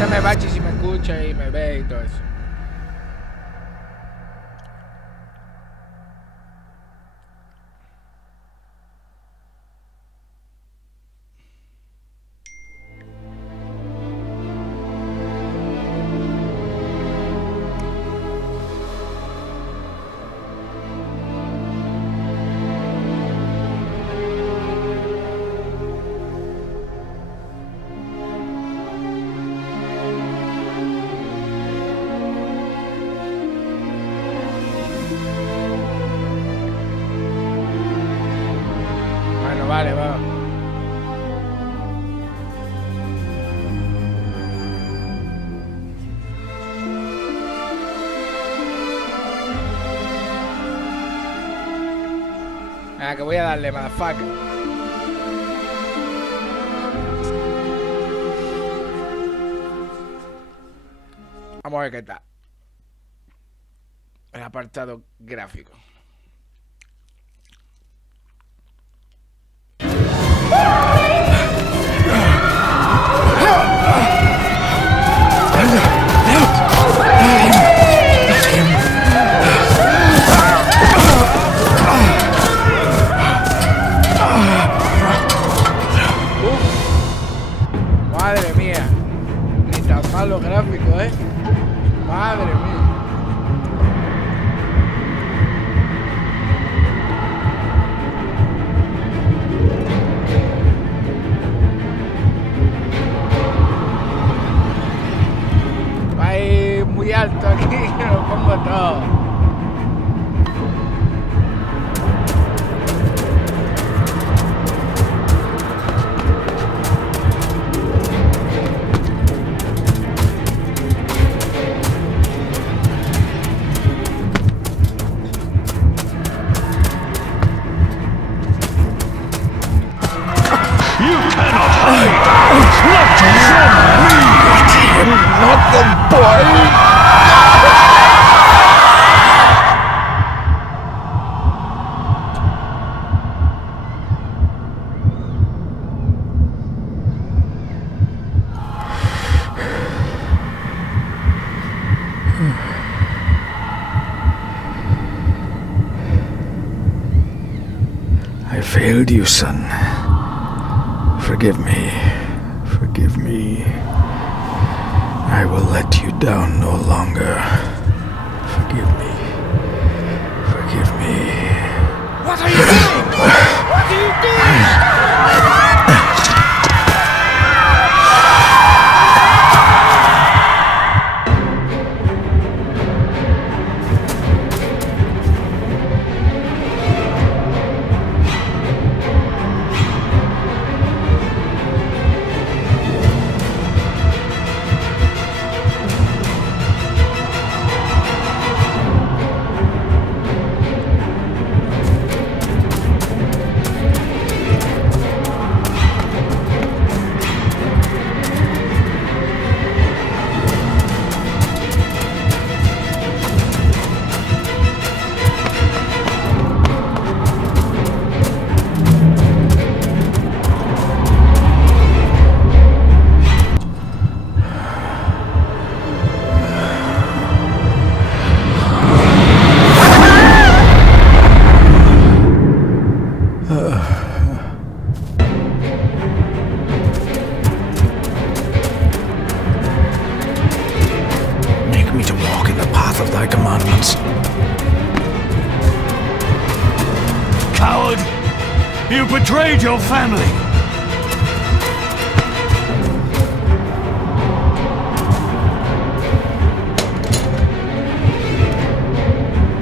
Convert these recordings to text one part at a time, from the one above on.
Avísame, Bachi, si me escucha y me ve y todo eso. Vale, va. Ah, que voy a darle, motherfucker. Vamos a ver qué tal. El apartado gráfico. Madre mía, ni tan malo gráfico, madre mía. Va muy alto aquí, que lo pongo todo. Not the boy! I failed you, son. Forgive me. Forgive me. I will let you down no longer. Forgive me. Forgive me. What are you doing? What are you doing? You betrayed your family!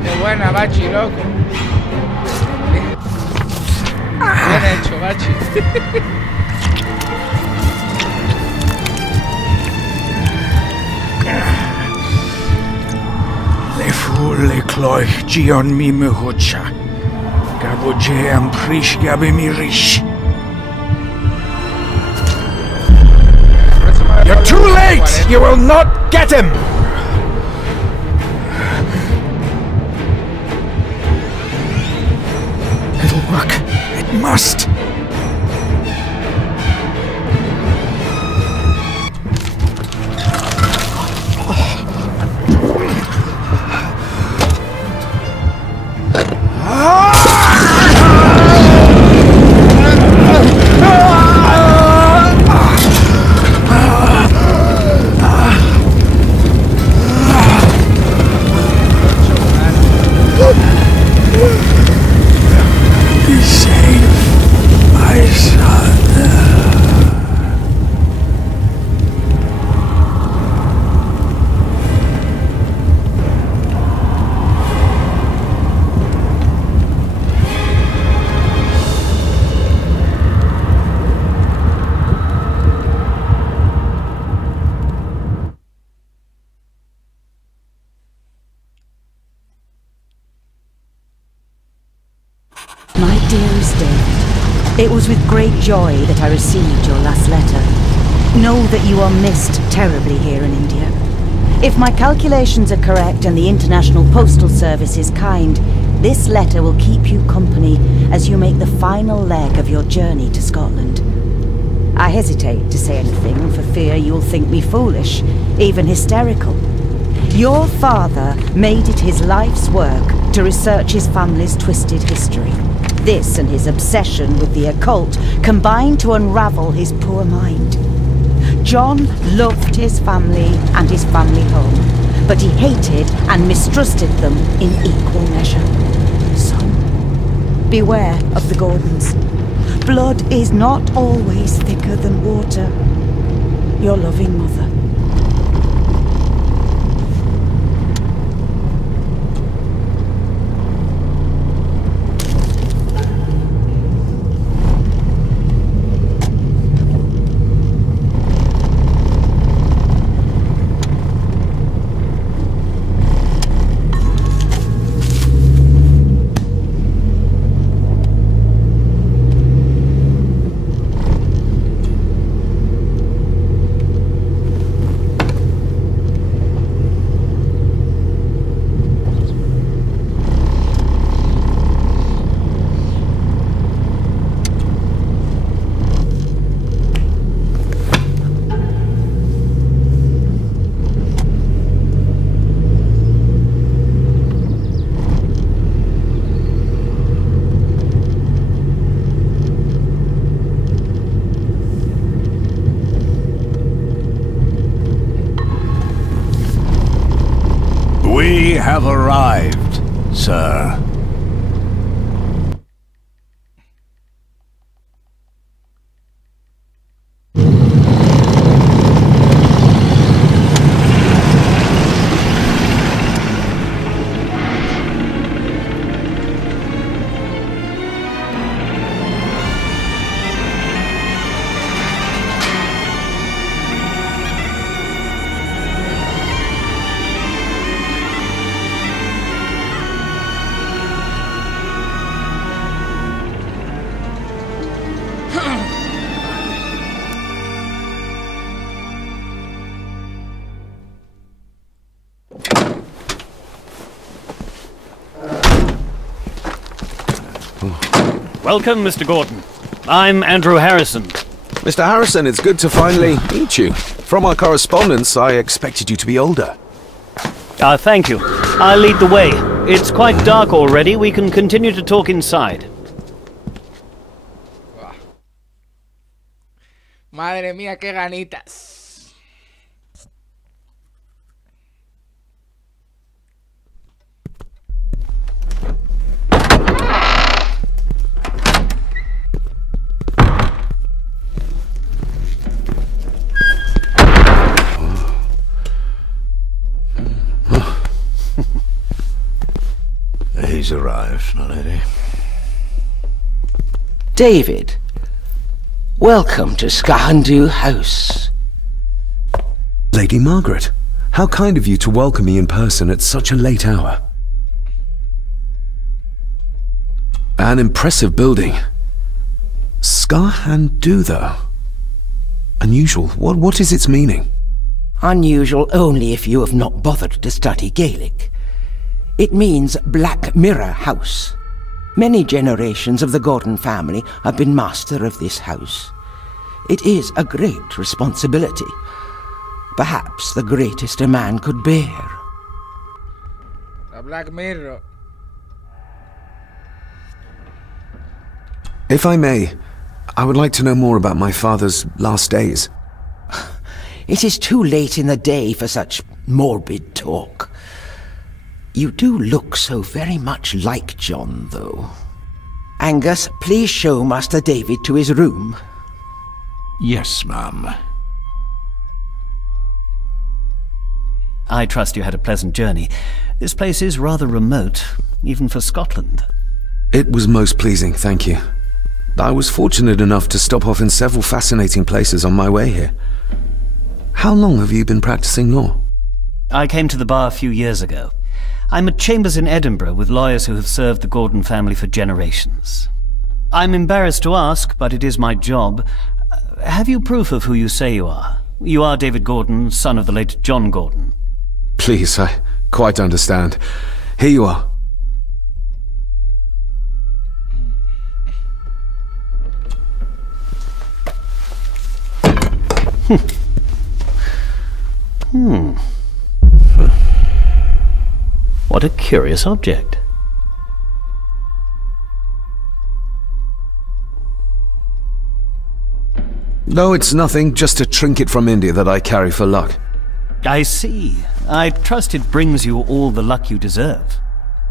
Qué buena, Bachi, loco. Bien hecho, Bachi. Le fu le cloich gion mi mehucha. Gaboje am prish gabe mi rish. You're too late! You will not get him! It'll work. It must. It was with great joy that I received your last letter. Know that you are missed terribly here in India. If my calculations are correct and the International Postal Service is kind, this letter will keep you company as you make the final leg of your journey to Scotland. I hesitate to say anything for fear you'll think me foolish, even hysterical. Your father made it his life's work to research his family's twisted history. This and his obsession with the occult combined to unravel his poor mind. John loved his family and his family home, but he hated and mistrusted them in equal measure. Son, beware of the Gordons. Blood is not always thicker than water. Your loving mother. We have arrived, sir. Welcome, Mr. Gordon. I'm Andrew Harrison. Mr. Harrison, it's good to finally meet you. From our correspondence, I expected you to be older. Thank you. I'll lead the way. It's quite dark already. We can continue to talk inside. Madre mía, qué ganitas. He's arrived, my lady. David, welcome to Skahandu House. Lady Margaret, how kind of you to welcome me in person at such a late hour. An impressive building. Skahandu, though. Unusual. What is its meaning? Unusual only if you have not bothered to study Gaelic. It means Black Mirror House. Many generations of the Gordon family have been master of this house. It is a great responsibility. Perhaps the greatest a man could bear. The Black Mirror. If I may, I would like to know more about my father's last days. It is too late in the day for such morbid talk. You do look so very much like John, though. Angus, please show Master David to his room. Yes, ma'am. I trust you had a pleasant journey. This place is rather remote, even for Scotland. It was most pleasing, thank you. I was fortunate enough to stop off in several fascinating places on my way here. How long have you been practicing law? I came to the bar a few years ago. I'm at chambers in Edinburgh with lawyers who have served the Gordon family for generations. I'm embarrassed to ask, but it is my job. Have you proof of who you say you are? You are David Gordon, son of the late John Gordon. Please, I quite understand. Here you are. What a curious object. No, it's nothing. Just a trinket from India that I carry for luck. I see. I trust it brings you all the luck you deserve.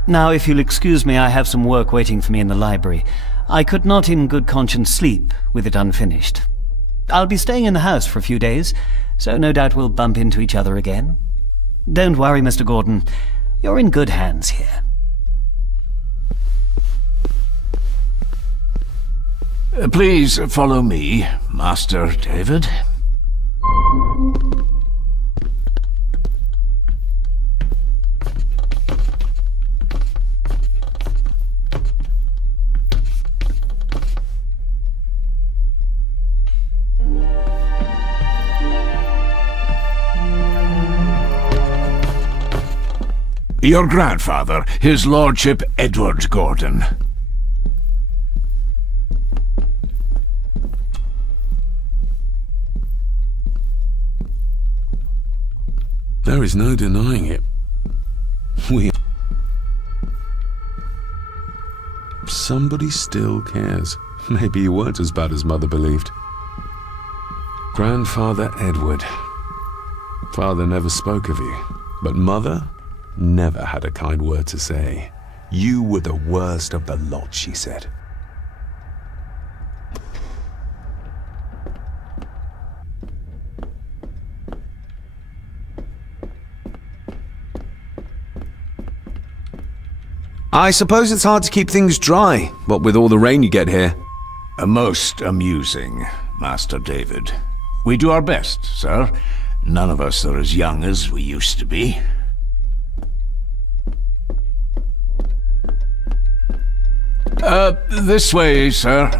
Now, if you'll excuse me, I have some work waiting for me in the library. I could not in good conscience sleep with it unfinished. I'll be staying in the house for a few days, so no doubt we'll bump into each other again. Don't worry, Mr. Gordon. You're in good hands here. Please follow me, Master David. Your grandfather, his lordship Edward Gordon. There is no denying it. Somebody still cares. Maybe you weren't as bad as Mother believed. Grandfather Edward. Father never spoke of you, but Mother never had a kind word to say. You were the worst of the lot, she said. I suppose it's hard to keep things dry, what with all the rain you get here. Most amusing, Master David. We do our best, sir. None of us are as young as we used to be. This way, sir.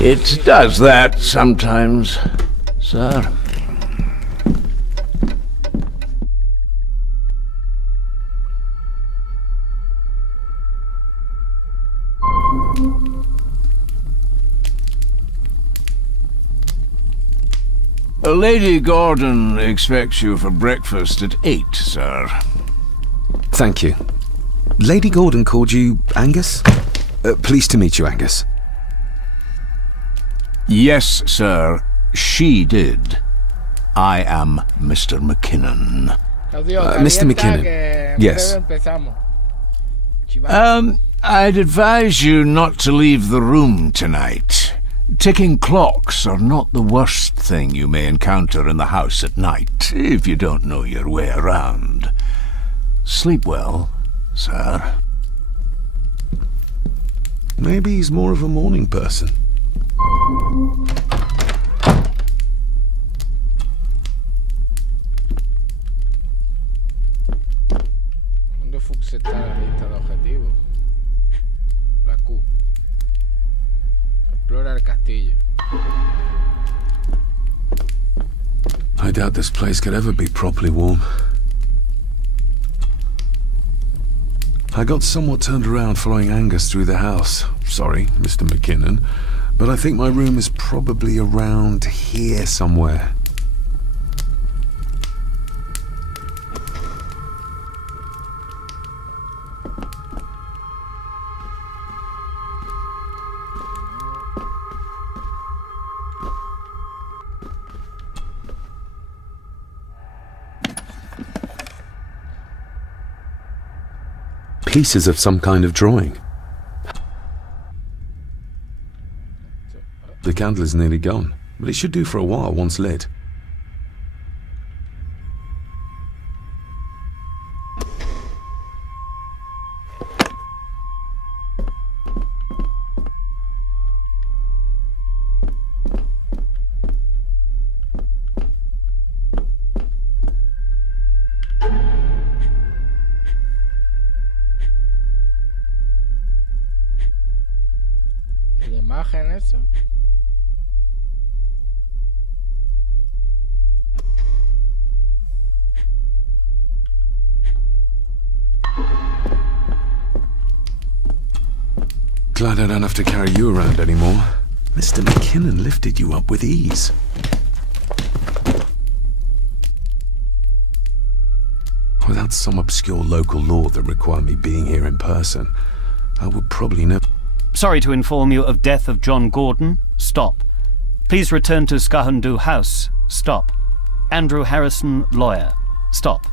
It does that sometimes, sir. Lady Gordon expects you for breakfast at 8, sir. Thank you. Lady Gordon called you Angus? Pleased to meet you, Angus. Yes, sir. She did. I am Mr. McKinnon. Mr. McKinnon. Yes. I'd advise you not to leave the room tonight. Ticking clocks are not the worst thing you may encounter in the house at night, if you don't know your way around. Sleep well, sir. Maybe he's more of a morning person. ¿Dónde fuck está la lista de objetivos? La Q. Explora el castillo. I doubt this place could ever be properly warm. I got somewhat turned around following Angus through the house. Sorry, Mr. McKinnon, but I think my room is probably around here somewhere. Pieces of some kind of drawing. The candle is nearly gone, but it should do for a while once lit. imagen eso. Glad I don't have to carry you around anymore. Mr. McKinnon lifted you up with ease. Without some obscure local law that required me being here in person, I would probably never... Sorry to inform you of death of John Gordon. Stop. Please return to Skahundu House. Stop. Andrew Harrison, lawyer. Stop.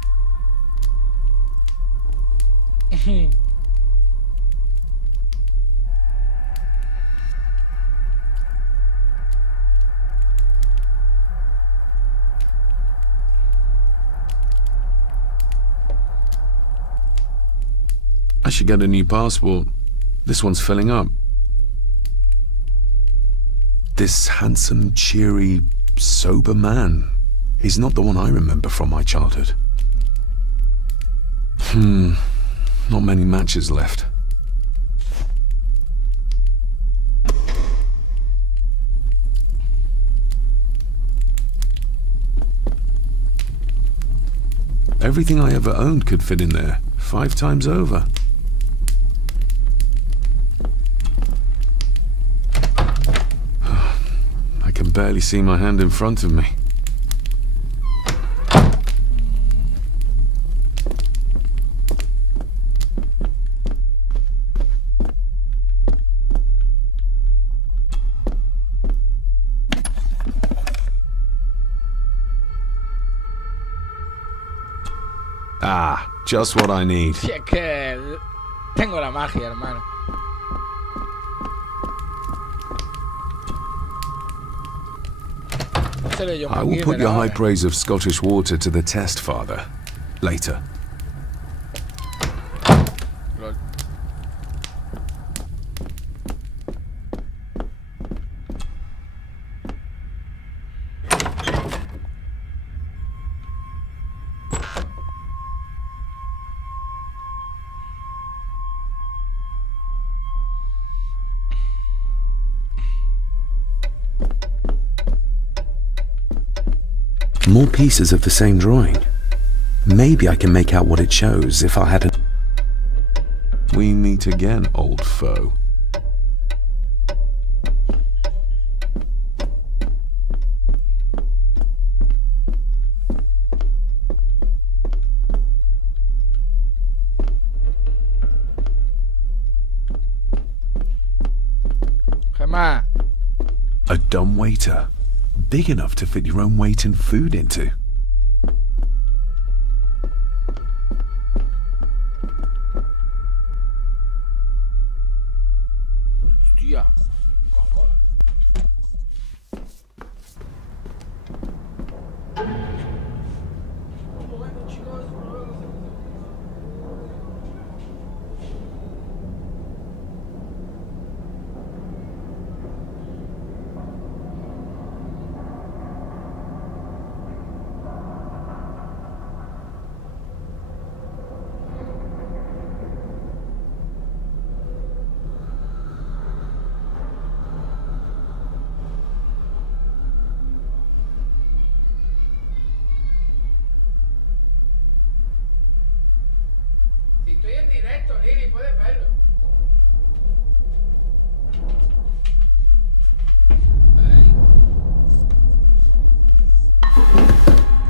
I should get a new passport. This one's filling up. This handsome, cheery, sober man. He's not the one I remember from my childhood. Not many matches left. Everything I ever owned could fit in there, 5 times over. I can barely see my hand in front of me. Ah, just what I need. Si es que tengo la magia, hermano. I will put your high praise of Scottish water to the test, Father. Later. More pieces of the same drawing. Maybe I can make out what it shows if I hadn't... We meet again, old foe. Gemma. A dumb waiter. Big enough to fit your own weight and food into. Hostia, Coca-Cola. Estoy en directo, Lili, puedes verlo.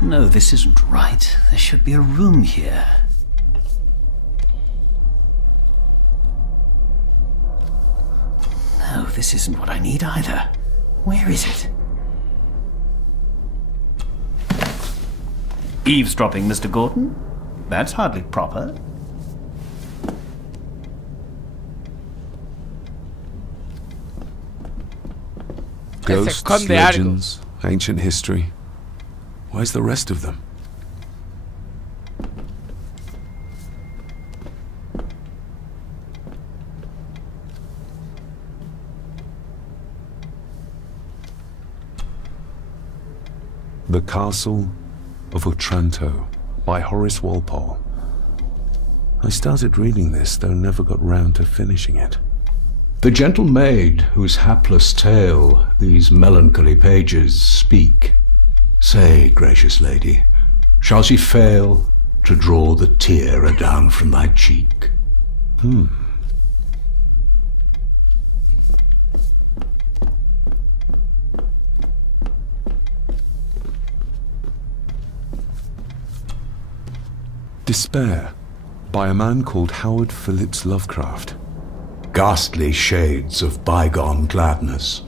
No, this isn't right. There should be a room here. No, this isn't what I need either. Where is it? Eavesdropping, Mr. Gordon? That's hardly proper. Ghosts, legends, ancient history. Where's the rest of them? The Castle of Otranto by Horace Walpole. I started reading this, though never got round to finishing it. The gentle maid whose hapless tale these melancholy pages speak, say, gracious lady, shall she fail to draw the tear adown from thy cheek? Despair, by a man called Howard Phillips Lovecraft. Ghastly shades of bygone gladness,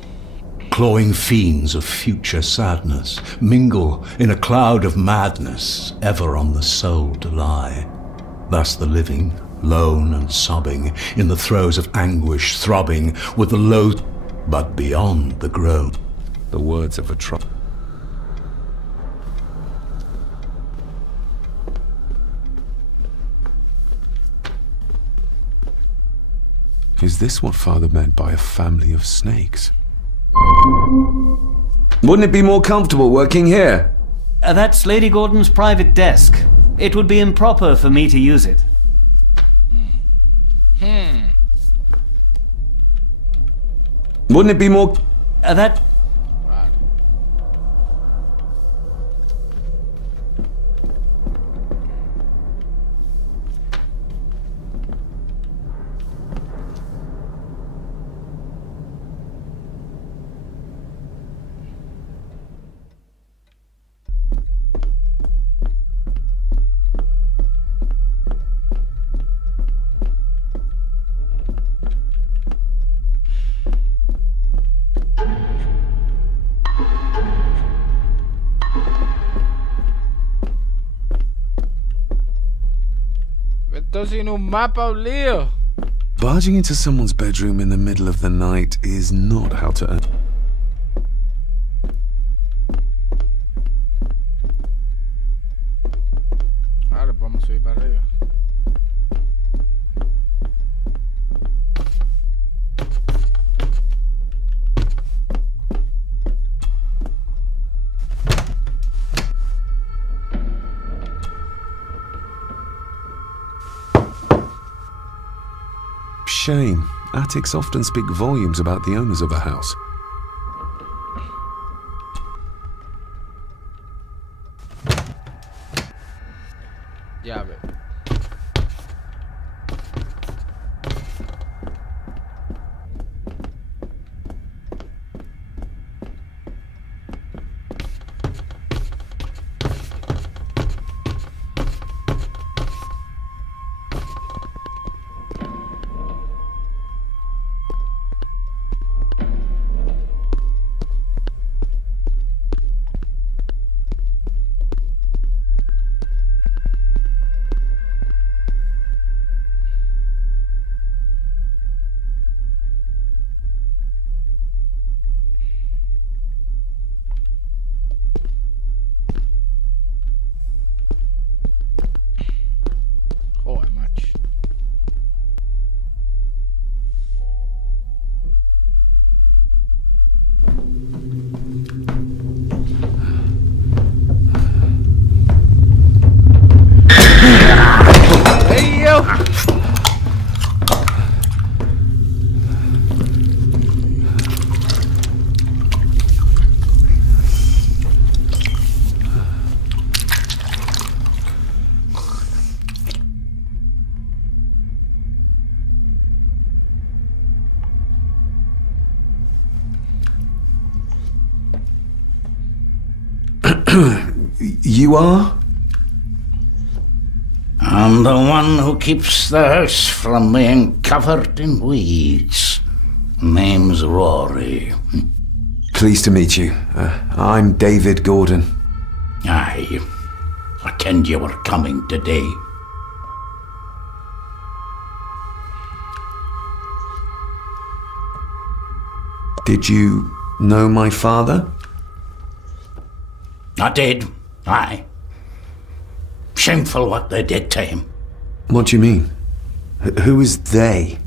clawing fiends of future sadness, mingle in a cloud of madness, ever on the soul to lie. Thus the living, lone and sobbing, in the throes of anguish throbbing, with the low, but beyond the groan. The words of a Is this what Father meant by a family of snakes? Wouldn't it be more comfortable working here? That's Lady Gordon's private desk. It would be improper for me to use it. Wouldn't it be more... That... Esto sin un mapa, un lío. Barging into someone's bedroom in the middle of the night is not how to earn. Ahora vamos a subir para arriba. Shame. Attics often speak volumes about the owners of a house. Llave. Joder, macho. Hey, yo! You are? I'm the one who keeps the house from being covered in weeds. Name's Rory. Pleased to meet you. I'm David Gordon. Aye. I kenned you were coming today. Did you know my father? I did. Aye. Shameful what they did to him. What do you mean? Who is they?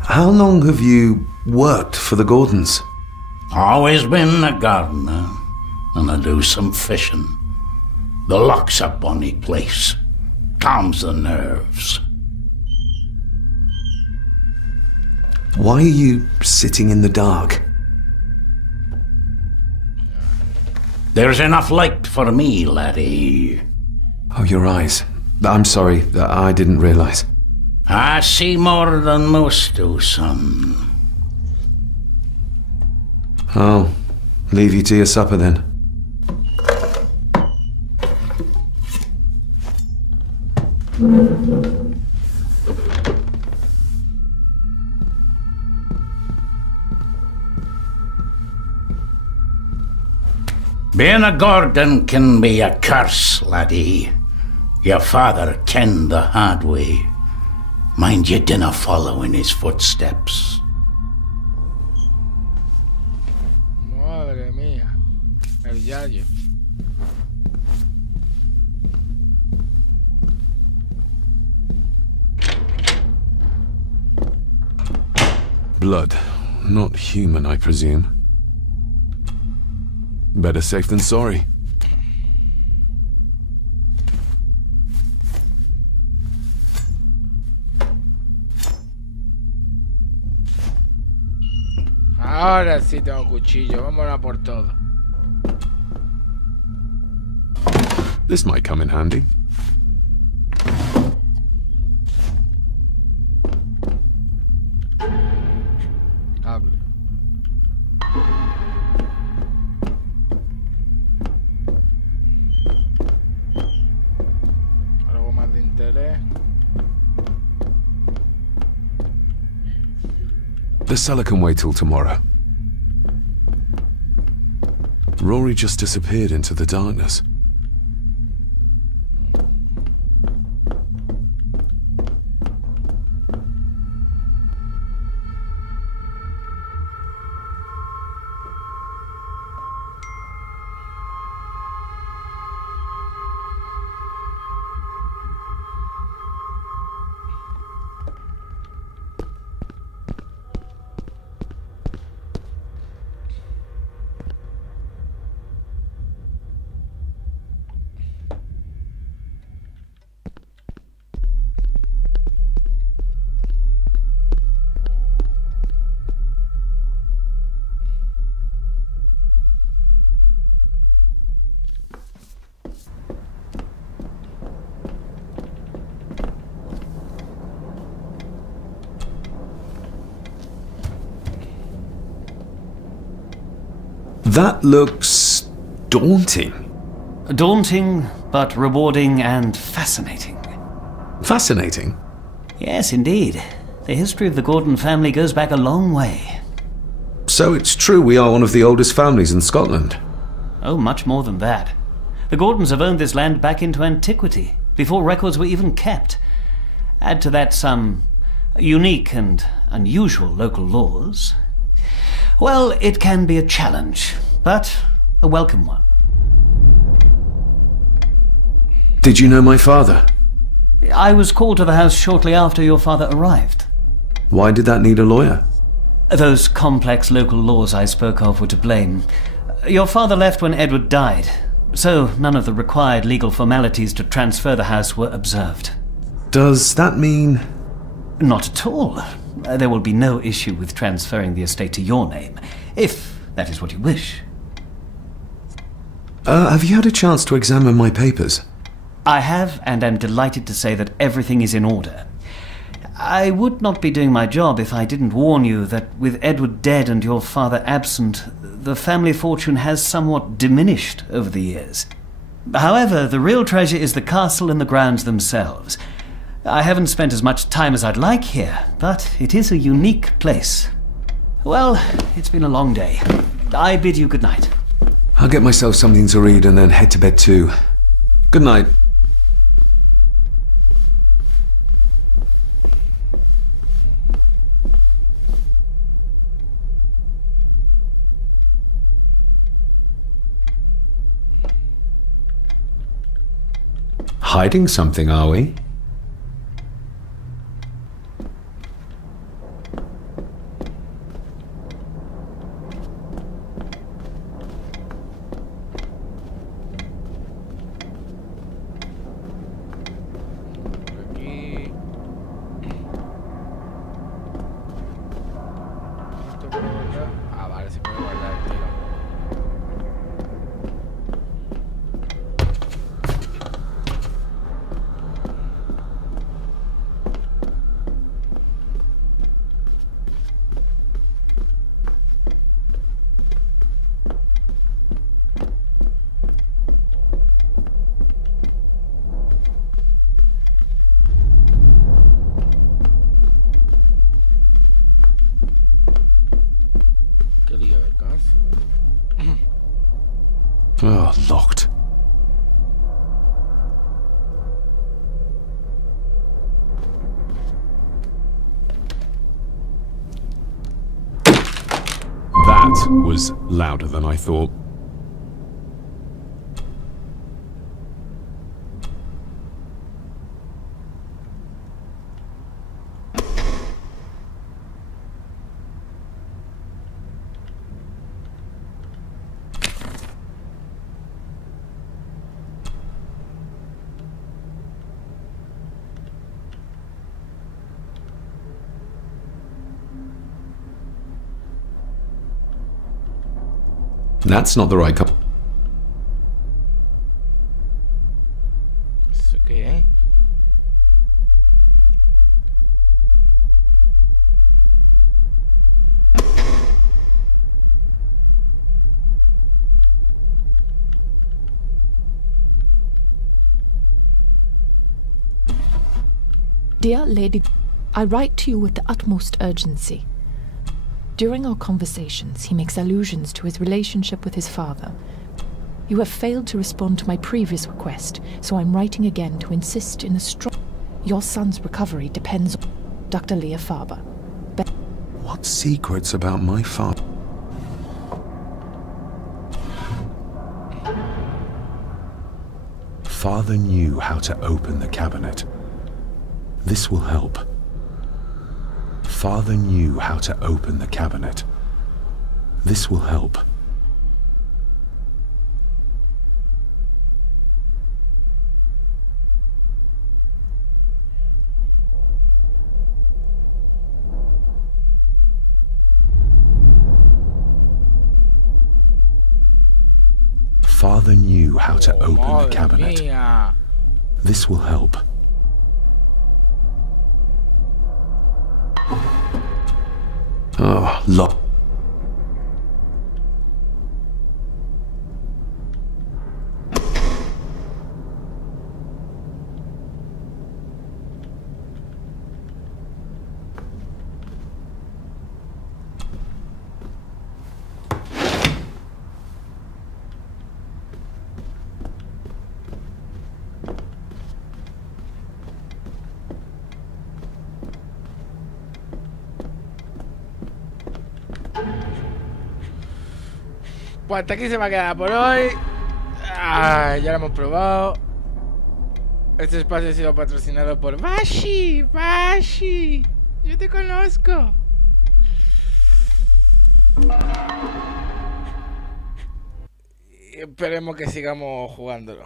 How long have you worked for the Gordons? Always been a gardener. and I do some fishing. The lock's a bonny place. Calms the nerves. Why are you sitting in the dark? There's enough light for me, laddie. Oh, your eyes. I'm sorry, I didn't realize. I see more than most do, son. I'll leave you to your supper then. Being a Gordon can be a curse, laddie. Your father kenned the hard way. Mind you dinna follow in his footsteps. Madre mía. El yayo. Blood. Not human, I presume. Better safe than sorry. Ahora sí tengo cuchillo. Vámonos a por todo. This might come in handy. Cable. Algo más de interés. The cellar can wait till tomorrow. Rory just disappeared into the darkness. That looks daunting. Daunting, but rewarding and fascinating. Fascinating? Yes, indeed. The history of the Gordon family goes back a long way. So it's true we are one of the oldest families in Scotland? Oh, much more than that. The Gordons have owned this land back into antiquity, before records were even kept. Add to that some unique and unusual local laws. Well, it can be a challenge, but a welcome one. Did you know my father? I was called to the house shortly after your father arrived. Why did that need a lawyer? Those complex local laws I spoke of were to blame. Your father left when Edward died, so none of the required legal formalities to transfer the house were observed. Does that mean... Not at all. There will be no issue with transferring the estate to your name, if that is what you wish. Have you had a chance to examine my papers? I have, and am delighted to say that everything is in order. I would not be doing my job if I didn't warn you that with Edward dead and your father absent, the family fortune has somewhat diminished over the years. However, the real treasure is the castle and the grounds themselves. I haven't spent as much time as I'd like here, but it is a unique place. Well, it's been a long day. I bid you good night. I'll get myself something to read and then head to bed too. Good night. Hiding something, are we? Oh, locked. That was louder than I thought. That's not the right cup. It's okay. Dear Lady, I write to you with the utmost urgency. During our conversations, he makes allusions to his relationship with his father. You have failed to respond to my previous request, so I'm writing again to insist in a strong... Your son's recovery depends on Dr. Leah Faber. What secrets about my father? Father knew how to open the cabinet. This will help. Father knew how to open the cabinet. This will help. Father knew how to open the cabinet. Mía. This will help. Oh, look. Pues hasta aquí se va a quedar por hoy. Ya lo hemos probado. Este espacio ha sido patrocinado por Bashi. Bashi, yo te conozco. Y esperemos que sigamos jugándolo.